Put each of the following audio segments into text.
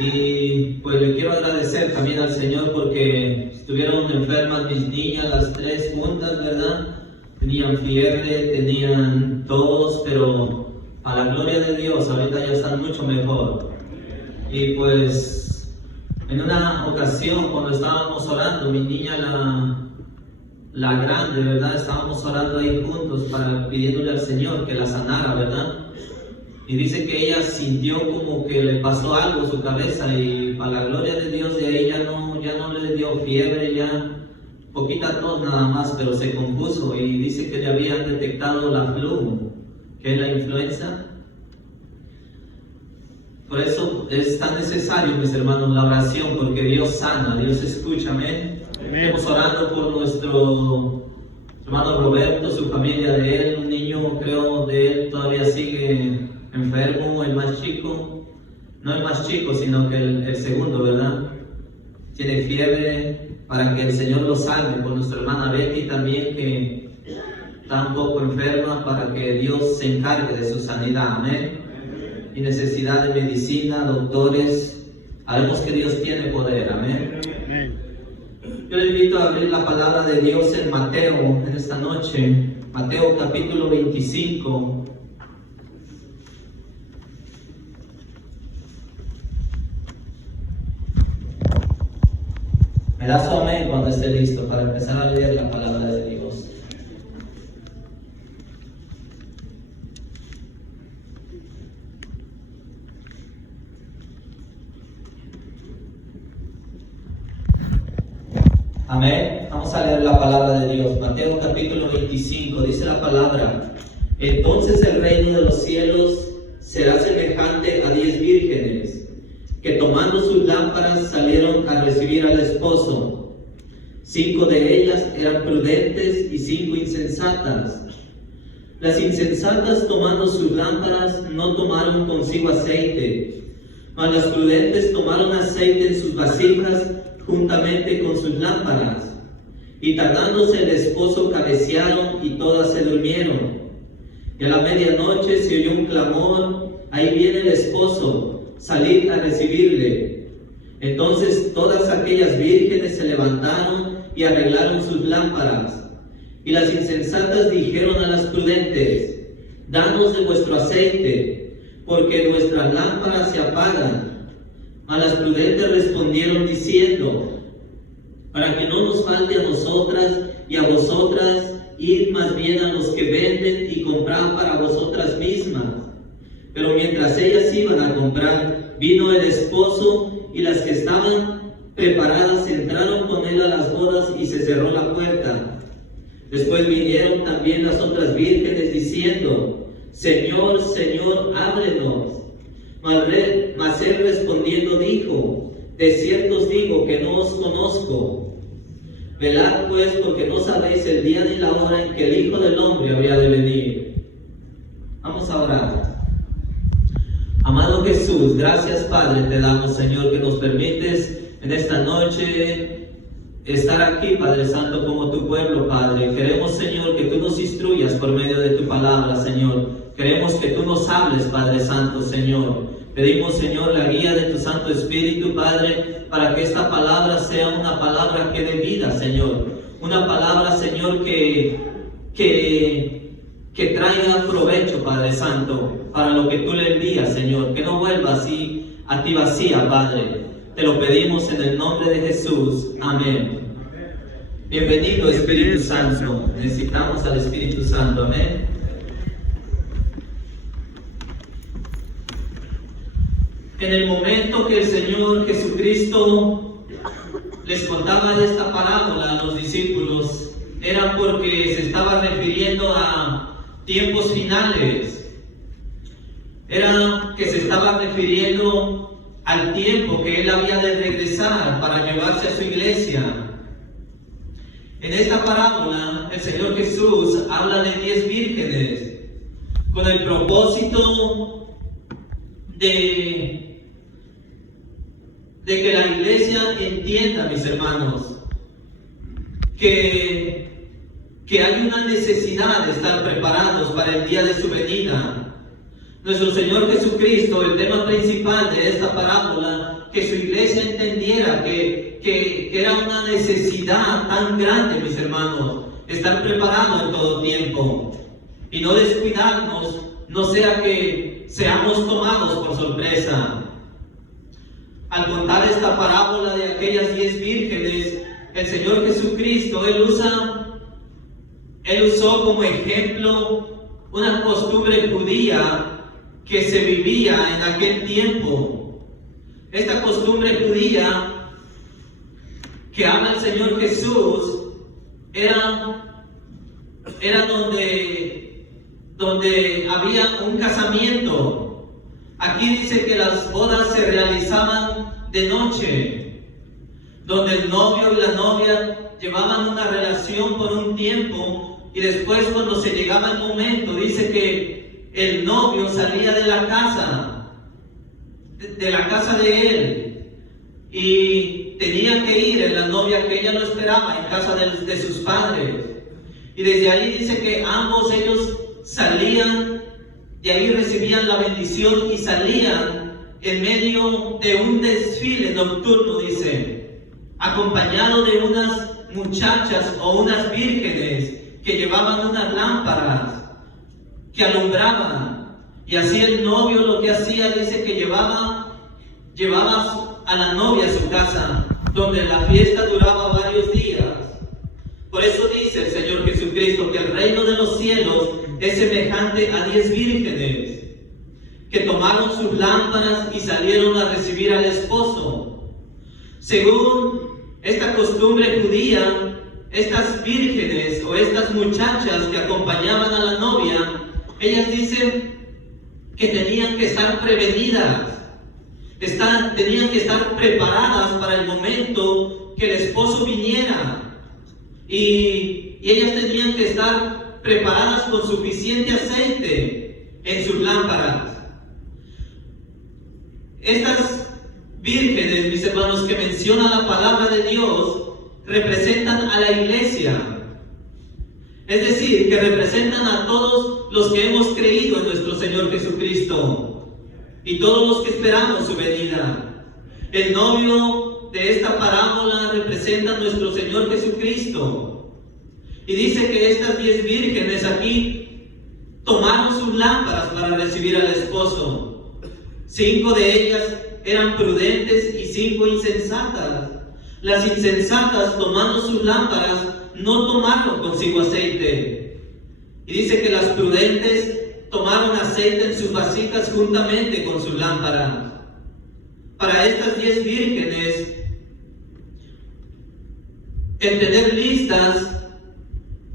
Y pues le quiero agradecer también al Señor porque estuvieron enfermas mis niñas, las tres juntas, ¿verdad? Tenían fiebre, tenían tos, pero a la gloria de Dios ahorita ya están mucho mejor. Y pues en una ocasión cuando estábamos orando, mi niña la grande, ¿verdad? Estábamos orando ahí juntos pidiéndole al Señor que la sanara, ¿verdad? Y dice que ella sintió como que le pasó algo a su cabeza y para la gloria de Dios de ahí ya no le dio fiebre, ya poquita tos nada más, pero se compuso y dice que le habían detectado la flu, que es la influenza. Por eso es tan necesario, mis hermanos, la oración, porque Dios sana, Dios escucha, amén. Estamos orando por nuestro hermano Roberto, su familia de él, un niño creo de él todavía sigue enfermo, el más chico, no el más chico, sino que el segundo, ¿verdad? Tiene fiebre, para que el Señor lo salve, por nuestra hermana Betty también, que está un poco enferma, para que Dios se encargue de su sanidad, amén. Y necesidad de medicina, doctores, sabemos que Dios tiene poder, amén. Yo le invito a abrir la palabra de Dios en Mateo en esta noche, Mateo capítulo 25. Me da su amén cuando esté listo para empezar a leer la palabra de Dios. Amén. Vamos a leer la palabra de Dios. Mateo capítulo 25 dice la palabra: entonces el reino de los cielos será semejante a 10 vírgenes que tomando sus lámparas salieron a recibir al esposo. 5 de ellas eran prudentes y 5 insensatas. Las insensatas tomando sus lámparas no tomaron consigo aceite, mas las prudentes tomaron aceite en sus vasijas juntamente con sus lámparas. Y tardándose el esposo cabecearon y todas se durmieron. Y a la medianoche se oyó un clamor: ahí viene el esposo, salid a recibirle. Entonces todas aquellas vírgenes se levantaron y arreglaron sus lámparas. Y las insensatas dijeron a las prudentes: danos de vuestro aceite, porque nuestras lámparas se apagan. A las prudentes respondieron diciendo: para que no nos falte a nosotras y a vosotras, id más bien a los que venden y comprad para vosotras mismas. Pero mientras ellas iban a comprar, vino el esposo, y las que estaban preparadas entraron con él a las bodas y se cerró la puerta. Después vinieron también las otras vírgenes diciendo: Señor, Señor, ábrenos. Mas él respondiendo dijo: de cierto os digo que no os conozco. Velad pues, porque no sabéis el día ni la hora en que el Hijo del Hombre habría de venir. Vamos a orar. Amado Jesús, gracias Padre te damos, Señor, que nos permites en esta noche estar aquí, Padre Santo, como tu pueblo, Padre. Queremos, Señor, que tú nos instruyas por medio de tu palabra, Señor. Queremos que tú nos hables, Padre Santo, Señor. Pedimos, Señor, la guía de tu Santo Espíritu, Padre, para que esta palabra sea una palabra que dé vida, Señor. Una palabra, Señor, que traiga provecho, Padre Santo, para lo que tú le envías, Señor. Que no vuelva así a ti vacía, Padre. Te lo pedimos en el nombre de Jesús. Amén. Bienvenido, Espíritu Santo. Necesitamos al Espíritu Santo. Amén. En el momento que el Señor Jesucristo les contaba de esta parábola a los discípulos, era porque se estaba refiriendo a tiempos finales. Era que se estaba refiriendo al tiempo que Él había de regresar para llevarse a su iglesia. En esta parábola, el Señor Jesús habla de 10 vírgenes con el propósito de que la iglesia entienda, mis hermanos, que hay una necesidad de estar preparados para el día de su venida. Nuestro Señor Jesucristo, el tema principal de esta parábola, tan grande, mis hermanos, estar preparado en todo tiempo y no descuidarnos, no sea que seamos tomados por sorpresa. Al contar esta parábola de aquellas 10 vírgenes, el Señor Jesucristo, Él usó como ejemplo una costumbre judía que se vivía en aquel tiempo. Esta costumbre judía que habla el Señor Jesús era donde había un casamiento. Aquí dice que las bodas se realizaban de noche, donde el novio y la novia llevaban una relación por un tiempo, y después, cuando se llegaba el momento, dice que el novio salía de la casa de él, y tenía que ir en la novia que ella lo esperaba en casa de sus padres. Y desde ahí dice que ambos ellos salían, de ahí recibían la bendición y salían en medio de un desfile nocturno, dice, acompañado de unas muchachas o unas vírgenes que llevaban unas lámparas que alumbraban. Y así el novio lo que hacía, dice que llevaba a la novia a su casa, donde la fiesta duraba varios días. Por eso dice el Señor Jesucristo que el reino de los cielos es semejante a 10 vírgenes que tomaron sus lámparas y salieron a recibir al esposo. Según esta costumbre judía, estas vírgenes o estas muchachas que acompañaban a la novia, ellas dicen que tenían que estar prevenidas, tenían que estar preparadas para el momento que el esposo viniera, y ellas tenían que estar preparadas con suficiente aceite en sus lámparas. Estas vírgenes, mis hermanos, que menciona la palabra de Dios, representan a la iglesia. Es decir, que representan a todos los que hemos creído en nuestro Señor Jesucristo y todos los que esperamos su venida. El novio de esta parábola representa a nuestro Señor Jesucristo. Y dice que estas 10 vírgenes aquí tomaron sus lámparas para recibir al esposo. 5 de ellas eran prudentes y 5 insensatas. Las insensatas, tomando sus lámparas, no tomaron consigo aceite. Y dice que las prudentes tomaron aceite en sus vasijas juntamente con sus lámparas. Para estas 10 vírgenes, el tener listas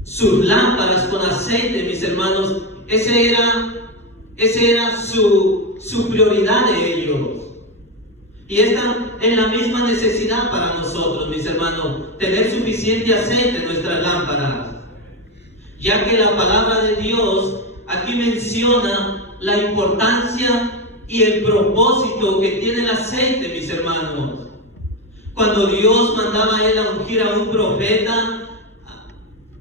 sus lámparas con aceite, mis hermanos, ese era su prioridad de ellos. Y esta es la misma necesidad para nosotros, mis hermanos, tener suficiente aceite en nuestras lámparas, ya que la palabra de Dios aquí menciona la importancia y el propósito que tiene el aceite, mis hermanos. Cuando Dios mandaba a él a ungir a un profeta,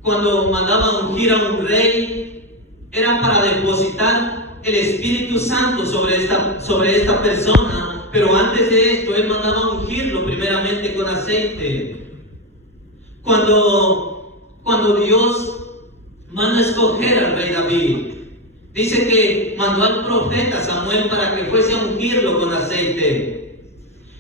cuando mandaba a ungir a un rey, era para depositar el Espíritu Santo sobre esta persona. Pero antes de esto, él mandaba a ungirlo primeramente con aceite. Cuando Dios manda a escoger al rey David, dice que mandó al profeta Samuel para que fuese a ungirlo con aceite.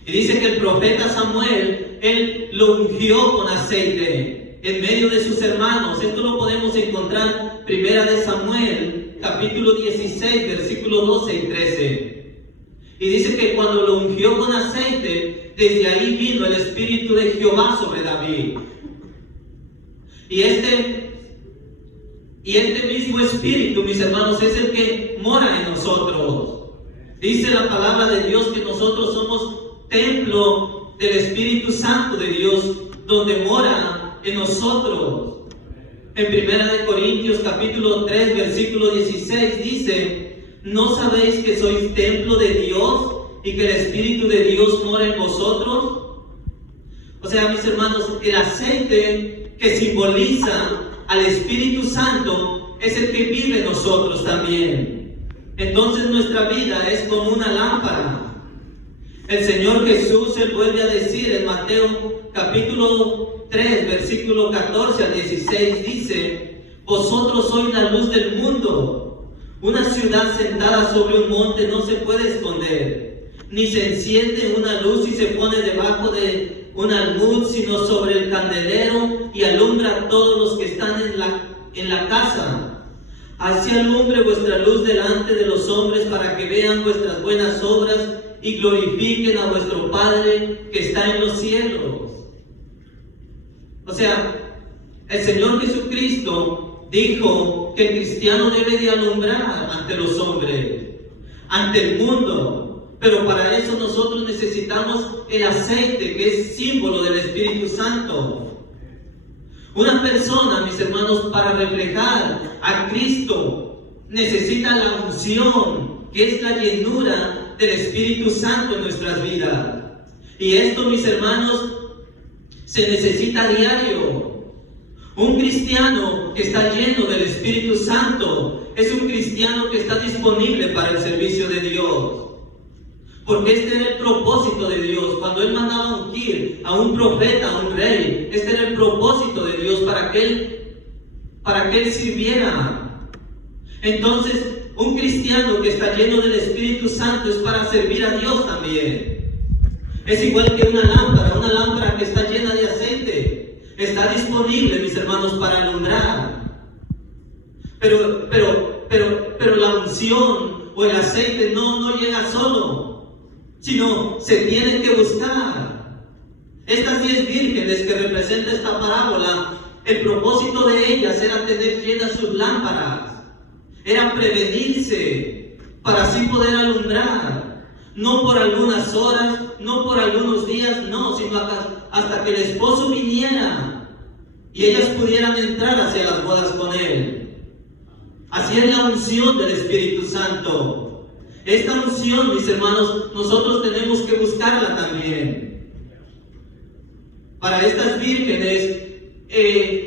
Y dice que el profeta Samuel, él lo ungió con aceite en medio de sus hermanos. Esto lo podemos encontrar en 1 Samuel, capítulo 16, versículos 12 y 13. Y dice que cuando lo ungió con aceite, desde ahí vino el Espíritu de Jehová sobre David. Y este mismo Espíritu, mis hermanos, es el que mora en nosotros. Dice la palabra de Dios que nosotros somos templo del Espíritu Santo de Dios, donde mora en nosotros. En 1 Corintios capítulo 3, versículo 16 dice: ¿no sabéis que sois templo de Dios y que el Espíritu de Dios mora en vosotros? O sea, mis hermanos, el aceite que simboliza al Espíritu Santo es el que vive en nosotros también. Entonces nuestra vida es como una lámpara. El Señor Jesús, Él vuelve a decir en Mateo capítulo 3, versículo 14 al 16, dice: vosotros sois la luz del mundo. Una ciudad sentada sobre un monte no se puede esconder, ni se enciende una luz y se pone debajo de un almud, sino sobre el candelero, y alumbra a todos los que están en la casa. Así alumbre vuestra luz delante de los hombres, para que vean vuestras buenas obras y glorifiquen a vuestro Padre que está en los cielos. O sea, el Señor Jesucristo dijo que el cristiano debe de alumbrar ante los hombres, ante el mundo, pero para eso nosotros necesitamos el aceite, que es símbolo del Espíritu Santo. Una persona, mis hermanos, para reflejar a Cristo, necesita la unción, que es la llenura del Espíritu Santo en nuestras vidas. Y esto, mis hermanos, se necesita a diario. Un cristiano que está lleno del Espíritu Santo es un cristiano que está disponible para el servicio de Dios. Porque este era el propósito de Dios. Cuando Él mandaba ungir a un profeta, a un rey, este era el propósito de Dios para que Él sirviera. Entonces, un cristiano que está lleno del Espíritu Santo es para servir a Dios también. Es igual que una lámpara que está llena de aceite. Está disponible, mis hermanos, para alumbrar. Pero la unción o el aceite no llega solo, sino se tiene que buscar. Estas 10 vírgenes que representa esta parábola, el propósito de ellas era tener llenas sus lámparas. Era prevenirse para así poder alumbrar, no por algunas horas, no por algunos días, no, sino hasta que el esposo viniera y ellas pudieran entrar hacia las bodas con él. Así es la unción del Espíritu Santo. Esta unción, mis hermanos, nosotros tenemos que buscarla también. Para estas vírgenes,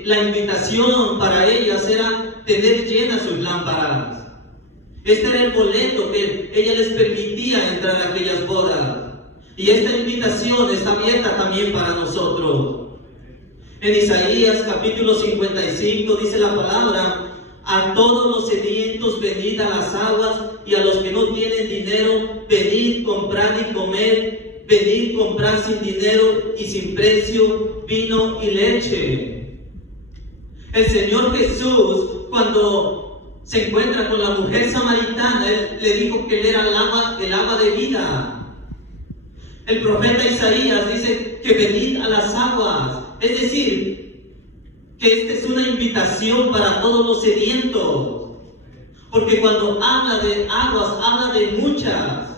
la invitación para ellas era tener llenas sus lámparas. Este era el boleto que ella les permitía entrar a aquellas bodas. Y esta invitación está abierta también para nosotros. En Isaías capítulo 55 dice la palabra: a todos los sedientos venid a las aguas, y a los que no tienen dinero, venid, comprad y comed. Venid, comprad sin dinero y sin precio vino y leche. El Señor Jesús, cuando se encuentra con la mujer samaritana, Él le dijo que Él era el agua de vida. El profeta Isaías dice que venid a las aguas. Es decir, que esta es una invitación para todos los sedientos. Porque cuando habla de aguas, habla de muchas.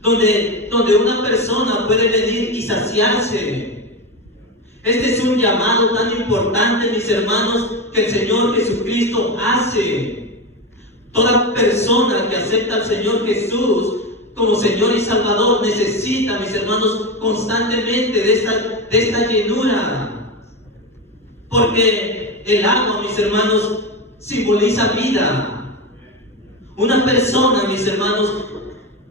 Donde una persona puede venir y saciarse. Este es un llamado tan importante, mis hermanos, que el Señor Jesucristo hace. Toda persona que acepta al Señor Jesús como Señor y Salvador necesita, mis hermanos, constantemente de esta llenura. Porque el agua, mis hermanos, simboliza vida. Una persona, mis hermanos,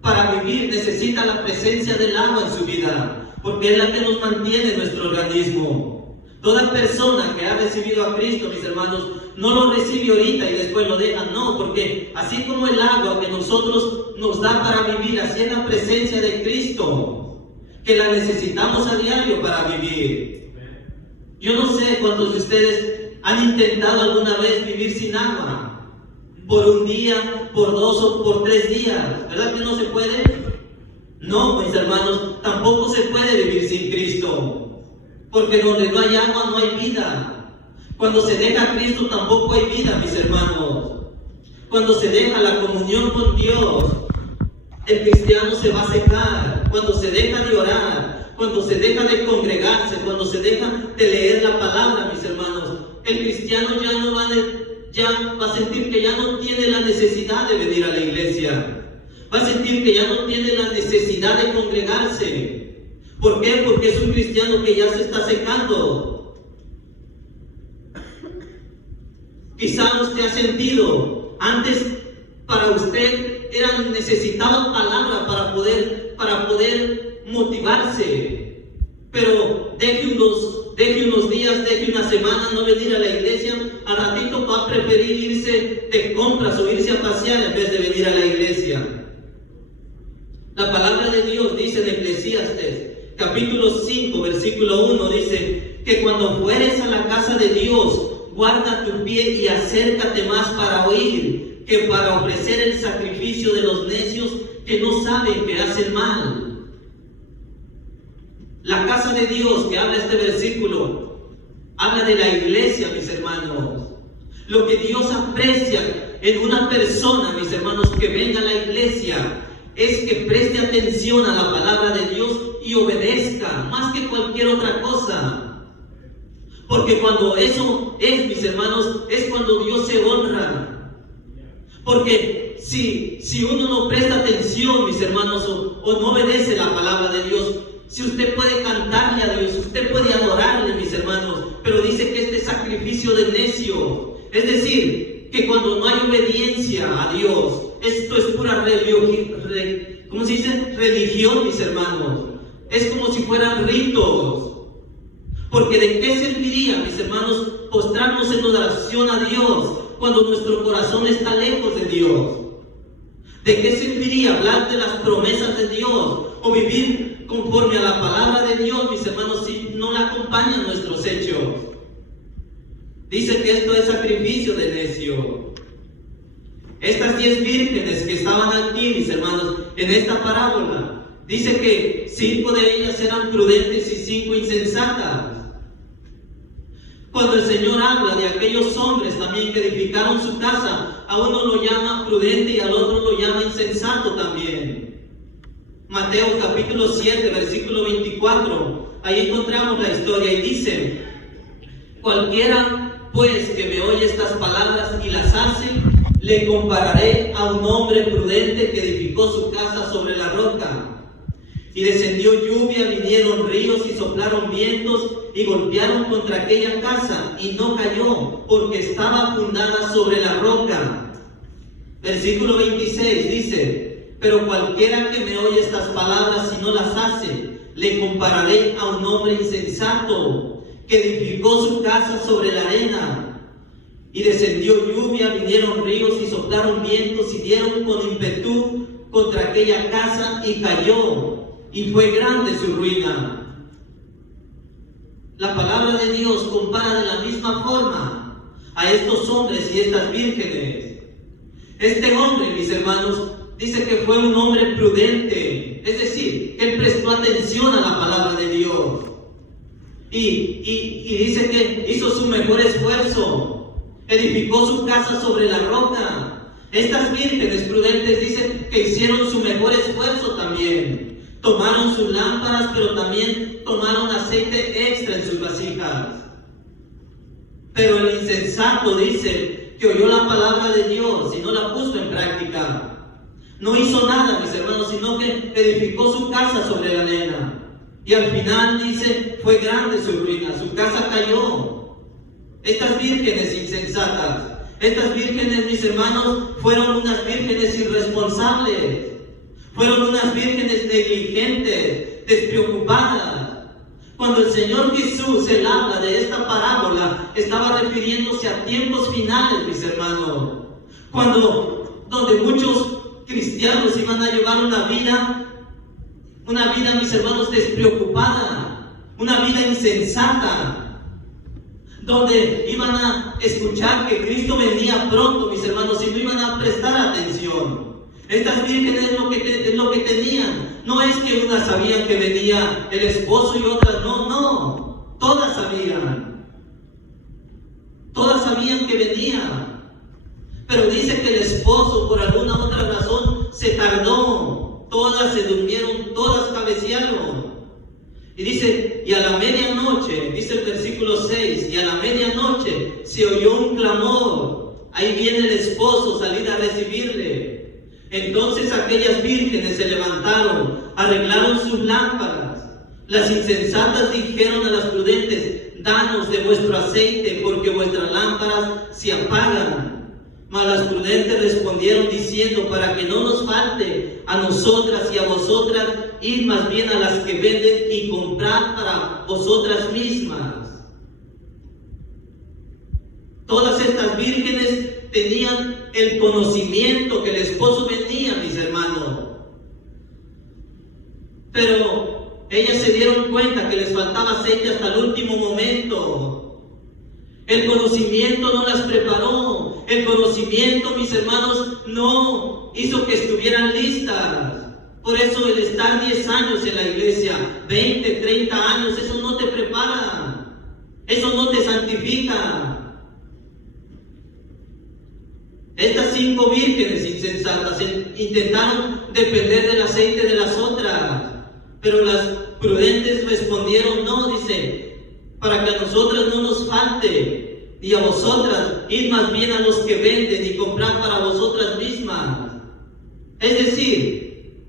para vivir necesita la presencia del agua en su vida, porque es la que nos mantiene en nuestro organismo. Toda persona que ha recibido a Cristo, mis hermanos, no lo recibe ahorita y después lo deja, no, porque así como el agua que nosotros nos da para vivir, así es la presencia de Cristo, que la necesitamos a diario para vivir. Yo no sé cuántos de ustedes han intentado alguna vez vivir sin agua, por un día, por 2 o por 3 días. ¿Verdad que no se puede? No, mis hermanos, tampoco se puede vivir sin Cristo. Porque donde no hay agua no hay vida. Cuando se deja a Cristo tampoco hay vida, mis hermanos. Cuando se deja la comunión con Dios, el cristiano se va a secar. Cuando se deja de orar, cuando se deja de congregarse, cuando se deja de leer la palabra, mis hermanos, el cristiano ya va a sentir que ya no tiene la necesidad de venir a la iglesia. Va a sentir que ya no tiene la necesidad de congregarse. ¿Por qué? Porque es un cristiano que ya se está secando. Quizá usted ha sentido, antes para usted necesitaba palabra para poder pero deje unos días, deje una semana no venir a la iglesia, al ratito va a preferir irse de compras o irse a pasear en vez de venir a la iglesia. La palabra de Dios dice en Eclesiastes, capítulo 5, versículo 1, dice que cuando fueres a la casa de Dios, guarda tu pie y acércate más para oír que para ofrecer el sacrificio de los necios que no saben que hacen mal. La casa de Dios que habla este versículo, habla de la iglesia, mis hermanos. Lo que Dios aprecia en una persona, mis hermanos, que venga a la iglesia, es que preste atención a la palabra de Dios y obedezca, más que cualquier otra cosa. Porque cuando eso es, mis hermanos, es cuando Dios se honra. Porque si uno no presta atención, mis hermanos, o no obedece la palabra de Dios, si usted puede cantarle a Dios, usted puede adorarle, mis hermanos, pero dice que este sacrificio de necio, es decir, que cuando no hay obediencia a Dios, esto es pura ¿cómo se dice? Religión, mis hermanos. Es como si fueran ritos. Porque ¿de qué serviría, mis hermanos, postrarnos en oración a Dios cuando nuestro corazón está lejos de Dios? ¿De qué serviría hablar de las promesas de Dios o vivir conforme a la palabra de Dios, mis hermanos, si no la acompañan nuestros hechos? Dice que esto es sacrificio de necio. Estas 10 vírgenes que estaban aquí, mis hermanos, en esta parábola, dice que 5 de ellas eran prudentes y 5 insensatas. Cuando el Señor habla de aquellos hombres también que edificaron su casa, a uno lo llama prudente y al otro lo llama insensato también. Mateo capítulo 7, versículo 24, ahí encontramos la historia y dice: cualquiera pues que me oye estas palabras y las hace, le compararé a un hombre prudente que edificó su casa sobre la roca. Y descendió lluvia, vinieron ríos y soplaron vientos y golpearon contra aquella casa, y no cayó, porque estaba fundada sobre la roca. Versículo 26 dice: pero cualquiera que me oye estas palabras y no las hace, le compararé a un hombre insensato que edificó su casa sobre la arena. Y descendió lluvia, vinieron ríos y soplaron vientos y dieron con ímpetu contra aquella casa y cayó, y fue grande su ruina. La palabra de Dios compara de la misma forma a estos hombres y estas vírgenes. Este hombre, mis hermanos, dice que fue un hombre prudente, es decir, él prestó atención a la palabra de Dios. Y dice que hizo su mejor esfuerzo. Edificó su casa sobre la roca. Estas vírgenes prudentes dicen que hicieron su mejor esfuerzo también. Tomaron sus lámparas, pero también tomaron aceite extra en sus vasijas. Pero el insensato dice que oyó la palabra de Dios y no la puso en práctica. No hizo nada, mis hermanos, sino que edificó su casa sobre la arena. Y al final dice, fue grande su ruina, su casa cayó. Estas vírgenes insensatas, estas vírgenes, mis hermanos, fueron unas vírgenes irresponsables, fueron unas vírgenes negligentes, despreocupadas. Cuando el Señor Jesús, él habla de esta parábola, estaba refiriéndose a tiempos finales, mis hermanos, donde muchos cristianos iban a llevar una vida, mis hermanos, despreocupada, una vida insensata, donde iban a escuchar que Cristo venía pronto, mis hermanos, y no iban a prestar atención. Estas vírgenes es lo que tenían. No es que unas sabían que venía el esposo y otras no. Todas sabían. Todas sabían que venía. Pero dice que el esposo, por alguna otra razón, se tardó. Todas se durmieron, todas cabecearon. Y dice, y a la medianoche, dice el versículo 6, y a la medianoche se oyó un clamor. Ahí viene el esposo, salid a recibirle. Entonces aquellas vírgenes se levantaron, arreglaron sus lámparas. Las insensatas dijeron a las prudentes, danos de vuestro aceite, porque vuestras lámparas se apagan. Mas las prudentes respondieron diciendo: para que no nos falte a nosotras y a vosotras, id más bien a las que venden y comprad para vosotras mismas. Todas estas vírgenes tenían el conocimiento que el esposo venía, mis hermanos. Pero ellas se dieron cuenta que les faltaba aceite hasta el último momento. El conocimiento no las preparó. El conocimiento, mis hermanos, no hizo que estuvieran listas. Por eso el estar 10 años en la iglesia, 20, 30 años, eso no te prepara. Eso no te santifica. Estas 5 vírgenes insensatas intentaron depender del aceite de las otras, pero las prudentes respondieron: no, dice, para que a nosotras no nos falte, y a vosotras, id más bien a los que venden y comprad para vosotras mismas. Es decir,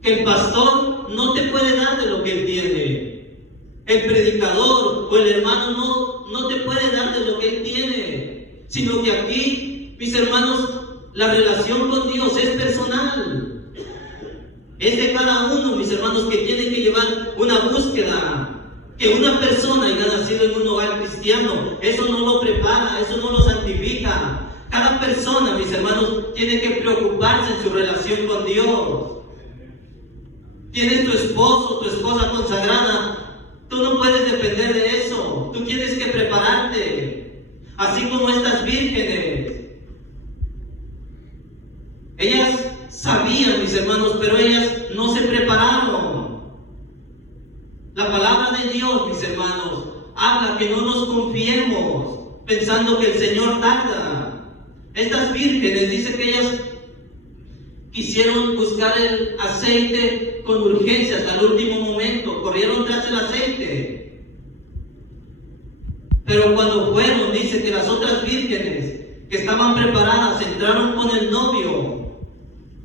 que el pastor no te puede dar de lo que él tiene. El predicador o el hermano no te puede dar de lo que él tiene, sino que aquí, mis hermanos, la relación con Dios es personal. Es de cada uno, mis hermanos, que tiene que llevar una búsqueda. Que una persona haya nacido en un hogar cristiano, eso no lo prepara, eso no lo santifica. Cada persona, mis hermanos, tiene que preocuparse en su relación con Dios. Tienes tu esposo, tu esposa consagrada, tú no puedes depender de eso. Tú tienes que prepararte, así como estas vírgenes. Ellas sabían, mis hermanos, pero ellas no se prepararon. La palabra de Dios, mis hermanos, habla que no nos confiemos pensando que el Señor tarda. Estas vírgenes, dice que ellas quisieron buscar el aceite con urgencia hasta el último momento, corrieron tras el aceite. Pero cuando fueron, dice que las otras vírgenes que estaban preparadas entraron con el novio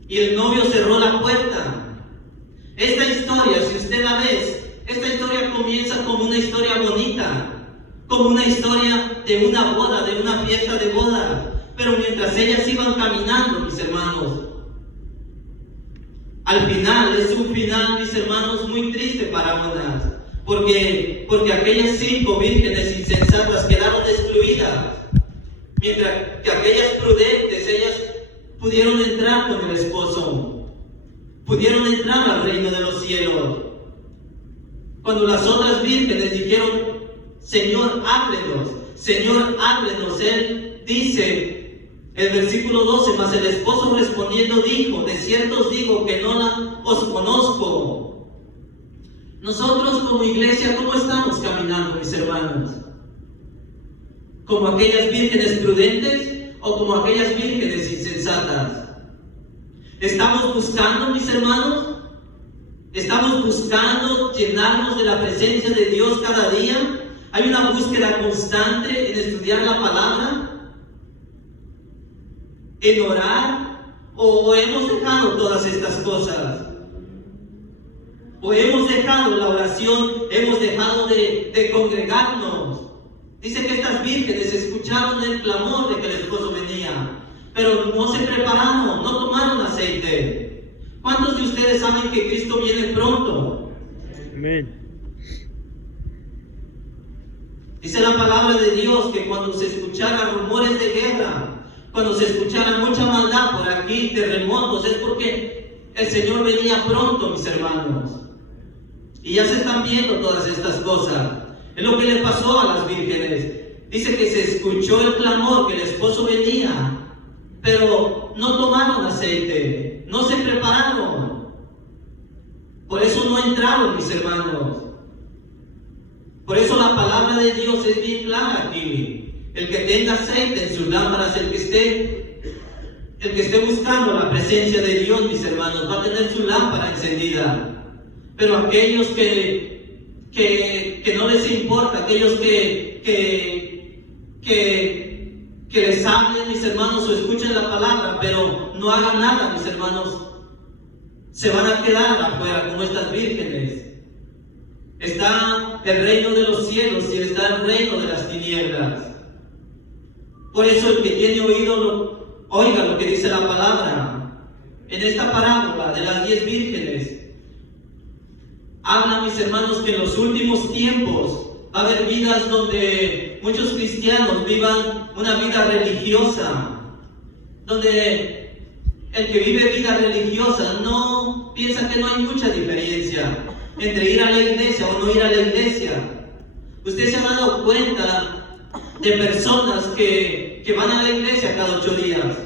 y el novio cerró la puerta. Esta historia, si usted la ve, esta historia comienza como una historia bonita, como una historia de una boda, de una fiesta de boda. Pero mientras ellas iban caminando, mis hermanos, al final, es un final, mis hermanos, muy triste para unas, porque aquellas 5 vírgenes insensatas quedaron excluidas, mientras que aquellas prudentes, ellas pudieron entrar con el esposo, pudieron entrar al reino de los cielos. Cuando las otras vírgenes dijeron: Señor, ábrenos, Él dice, el versículo 12, mas el esposo respondiendo dijo: de cierto os digo que no os conozco. Nosotros como iglesia, ¿cómo estamos caminando, mis hermanos? ¿Como aquellas vírgenes prudentes o como aquellas vírgenes insensatas? ¿Estamos buscando, mis hermanos? ¿Estamos buscando llenarnos de la presencia de Dios cada día? ¿Hay una búsqueda constante en estudiar la palabra? ¿En orar? ¿O hemos dejado todas estas cosas? ¿O hemos dejado la oración? ¿Hemos dejado de congregarnos? Dice que estas vírgenes escucharon el clamor de que el esposo venía, pero no se prepararon, no tomaron aceite. ¿Cuántos de ustedes saben que Cristo viene pronto? Amén. Dice la palabra de Dios que cuando se escucharan rumores de guerra, cuando se escuchara mucha maldad por aquí, terremotos, es porque el Señor venía pronto, mis hermanos. Y ya se están viendo todas estas cosas. Es lo que le pasó a las vírgenes. Dice que se escuchó el clamor, que el esposo venía, pero no tomaron aceite, no se prepararon. Por eso no entraron, mis hermanos. Por eso la palabra de Dios es bien clara aquí. El que tenga aceite en sus lámparas, el que esté buscando la presencia de Dios, mis hermanos, va a tener su lámpara encendida. Pero aquellos que no les importa, aquellos que les hablen, mis hermanos, o escuchen la palabra, pero no hagan nada, mis hermanos, se van a quedar afuera como estas vírgenes. Está el reino de los cielos y está el reino de las tinieblas. Por eso el que tiene oído, oiga lo que dice la palabra. En esta parábola de las 10 vírgenes, habla, mis hermanos, que en los últimos tiempos va a haber vidas donde muchos cristianos vivan una vida religiosa, donde el que vive vida religiosa no piensa que no hay mucha diferencia entre ir a la iglesia o no ir a la iglesia. Usted se ha dado cuenta de personas que van a la iglesia cada 8 días.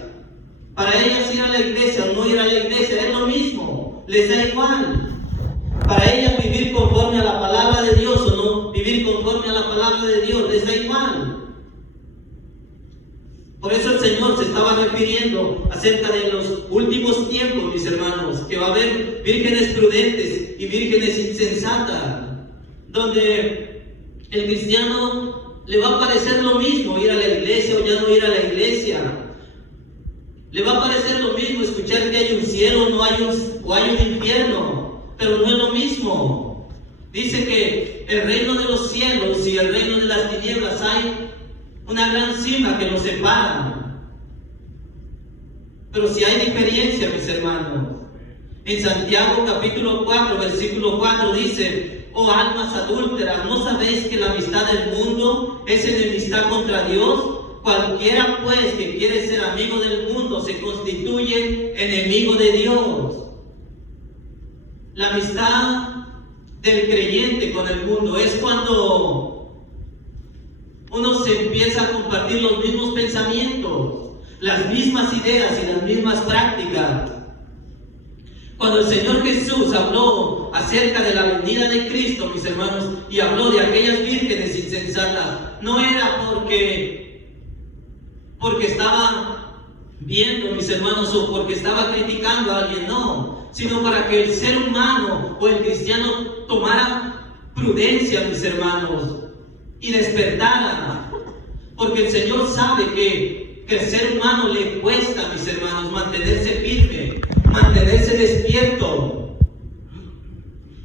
Para ellas ir a la iglesia o no ir a la iglesia es lo mismo, les da igual. Para ellas vivir conforme a la palabra de Dios o no vivir conforme a la palabra de Dios les da igual. Por eso el Señor se estaba refiriendo acerca de los últimos tiempos, mis hermanos, que va a haber vírgenes prudentes y vírgenes insensatas, donde el cristiano le va a parecer lo mismo ir a la iglesia o ya no ir a la iglesia. Le va a parecer lo mismo escuchar que hay un cielo o hay un infierno, pero no es lo mismo. Dice que el reino de los cielos y el reino de las tinieblas hay una gran cima que nos separa. Pero si hay diferencia, mis hermanos. En Santiago capítulo 4, versículo 4 dice: oh almas adúlteras, ¿no sabéis que la amistad del mundo es enemistad contra Dios? Cualquiera pues que quiere ser amigo del mundo se constituye enemigo de Dios. La amistad del creyente con el mundo es cuando uno se empieza a compartir los mismos pensamientos, las mismas ideas y las mismas prácticas. Cuando el Señor Jesús habló acerca de la venida de Cristo, mis hermanos, y habló de aquellas vírgenes insensatas, no era porque estaba viendo, mis hermanos, o porque estaba criticando a alguien, no, sino para que el ser humano o el cristiano tomara prudencia, mis hermanos, y despertara, porque el Señor sabe que el ser humano le cuesta, mis hermanos, mantenerse firme, mantenerse despierto.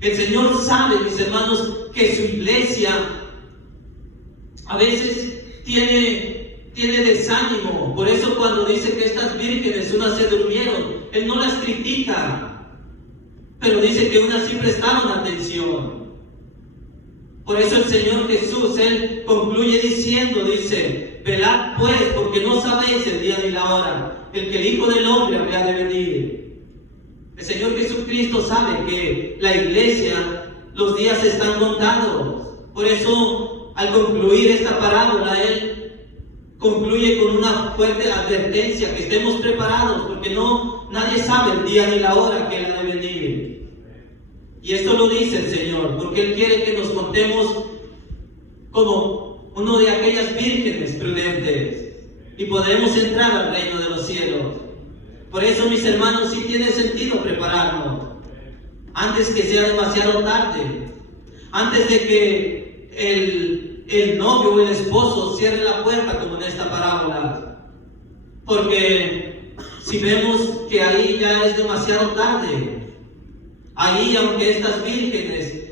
El Señor sabe, mis hermanos, que su iglesia a veces tiene desánimo. Por eso cuando dice que estas vírgenes, unas se durmieron, Él no las critica, pero dice que unas sí prestaron atención. Por eso el Señor Jesús, Él concluye diciendo, dice: velad pues, porque no sabéis el día ni la hora, el que el Hijo del Hombre habría de venir. El Señor Jesucristo sabe que la iglesia, los días están contados. Por eso, al concluir esta parábola, Él concluye con una fuerte advertencia, que estemos preparados, porque nadie sabe el día ni la hora que Él ha de venir. Y esto lo dice el Señor, porque Él quiere que nos contemos como uno de aquellas vírgenes prudentes y podremos entrar al reino de los cielos. Por eso, mis hermanos, sí tiene sentido prepararnos antes que sea demasiado tarde, antes de que el novio o el esposo cierre la puerta, como en esta parábola. Porque si vemos que ahí ya es demasiado tarde, ahí, aunque estas vírgenes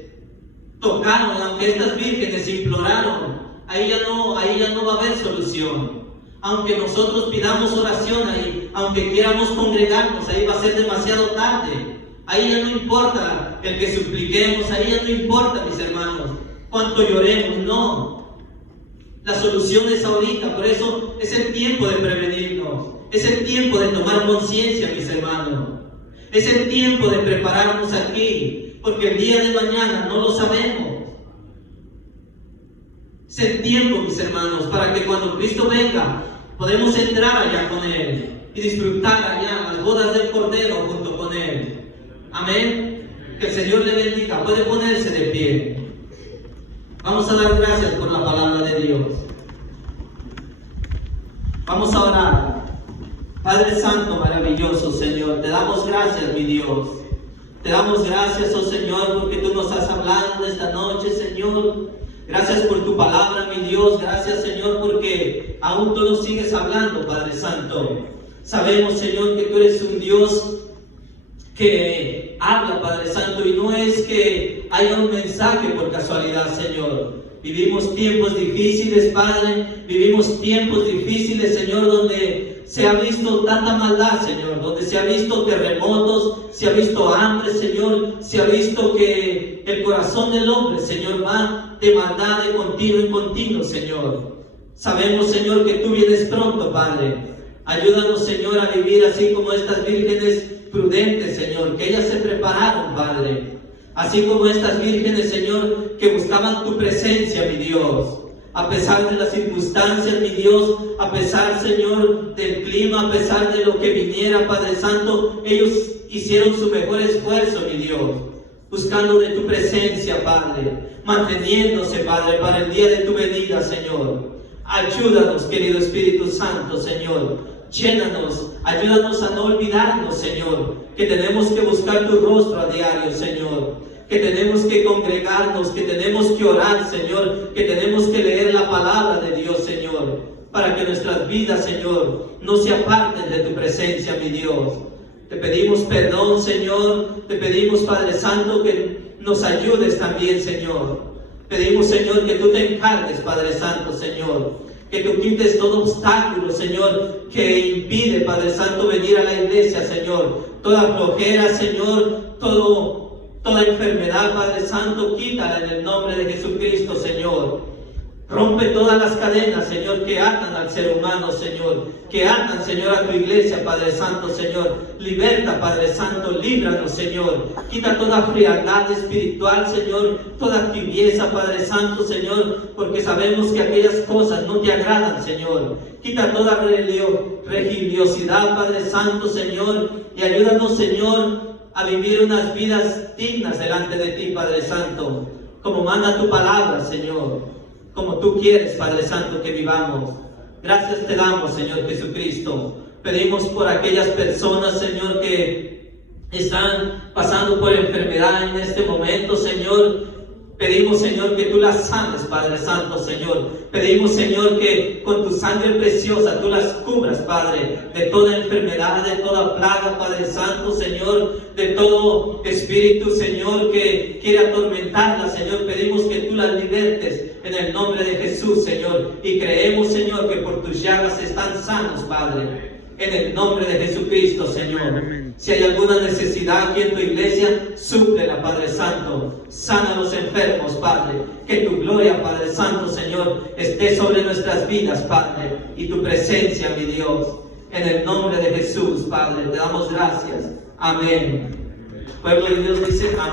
tocaron, aunque estas vírgenes imploraron, ahí ya no va a haber solución. Aunque nosotros pidamos oración ahí, aunque quieramos congregarnos, ahí va a ser demasiado tarde. Ahí ya no importa el que supliquemos, ahí ya no importa, mis hermanos, cuánto lloremos, no. La solución es ahorita. Por eso es el tiempo de prevenirnos, es el tiempo de tomar conciencia, mis hermanos. Es el tiempo de prepararnos aquí, porque el día de mañana no lo sabemos. Es el tiempo, mis hermanos, para que cuando Cristo venga, podemos entrar allá con Él y disfrutar allá las bodas del Cordero junto con Él. Amén. Que el Señor le bendiga. Puede ponerse de pie. Vamos a dar gracias por la palabra de Dios. Vamos a orar. Padre Santo, maravilloso Señor, te damos gracias, mi Dios. Te damos gracias, oh Señor, porque tú nos has hablado esta noche, Señor. Gracias por tu palabra, mi Dios. Gracias, Señor, porque aún tú nos sigues hablando, Padre Santo. Sabemos, Señor, que tú eres un Dios que habla, Padre Santo, y no es que haya un mensaje por casualidad, Señor. Vivimos tiempos difíciles, Padre, vivimos tiempos difíciles, Señor, donde se ha visto tanta maldad, Señor, donde se ha visto terremotos, se ha visto hambre, Señor, se ha visto que el corazón del hombre, Señor, va de maldad de continuo en continuo, Señor. Sabemos, Señor, que tú vienes pronto, Padre. Ayúdanos, Señor, a vivir así como estas vírgenes prudentes, Señor, que ellas se prepararon, Padre. Así como estas vírgenes, Señor, que buscaban tu presencia, mi Dios. A pesar de las circunstancias, mi Dios, a pesar, Señor, del clima, a pesar de lo que viniera, Padre Santo, ellos hicieron su mejor esfuerzo, mi Dios, buscando de tu presencia, Padre, manteniéndose, Padre, para el día de tu venida, Señor. Ayúdanos, querido Espíritu Santo, Señor. Llénanos, ayúdanos a no olvidarnos, Señor, que tenemos que buscar tu rostro a diario, Señor, que tenemos que congregarnos, que tenemos que orar, Señor, que tenemos que leer la palabra de Dios, Señor, para que nuestras vidas, Señor, no se aparten de tu presencia, mi Dios. Te pedimos perdón, Señor, te pedimos, Padre Santo, que nos ayudes también, Señor. Pedimos, Señor, que tú te encargues, Padre Santo, Señor, que tú quites todo obstáculo, Señor, que impide, Padre Santo, venir a la iglesia, Señor. Toda flojera, Señor, toda enfermedad, Padre Santo, quítala en el nombre de Jesucristo, Señor. Rompe todas las cadenas, Señor, que atan al ser humano, Señor, que atan, Señor, a tu iglesia, Padre Santo, Señor. Liberta, Padre Santo, líbranos, Señor. Quita toda frialdad espiritual, Señor, toda tibieza, Padre Santo, Señor, porque sabemos que aquellas cosas no te agradan, Señor. Quita toda religiosidad, Padre Santo, Señor, y ayúdanos, Señor, a vivir unas vidas dignas delante de ti, Padre Santo, como manda tu palabra, Señor. Como tú quieres, Padre Santo, que vivamos. Gracias te damos, Señor Jesucristo. Pedimos por aquellas personas, Señor, que están pasando por enfermedad en este momento, Señor. Pedimos, Señor, que tú las sanes, Padre Santo, Señor. Pedimos, Señor, que con tu sangre preciosa tú las cubras, Padre, de toda enfermedad, de toda plaga, Padre Santo, Señor, de todo espíritu, Señor, que quiere atormentarlas, Señor. Pedimos que tú las libertes en el nombre de Jesús, Señor. Y creemos, Señor, que por tus llagas están sanos, Padre. En el nombre de Jesucristo, Señor. Si hay alguna necesidad aquí en tu iglesia, súplela, Padre Santo. Sana a los enfermos, Padre. Que tu gloria, Padre Santo, Señor, esté sobre nuestras vidas, Padre. Y tu presencia, mi Dios. En el nombre de Jesús, Padre, te damos gracias. Amén. Pueblo de Dios dice amén.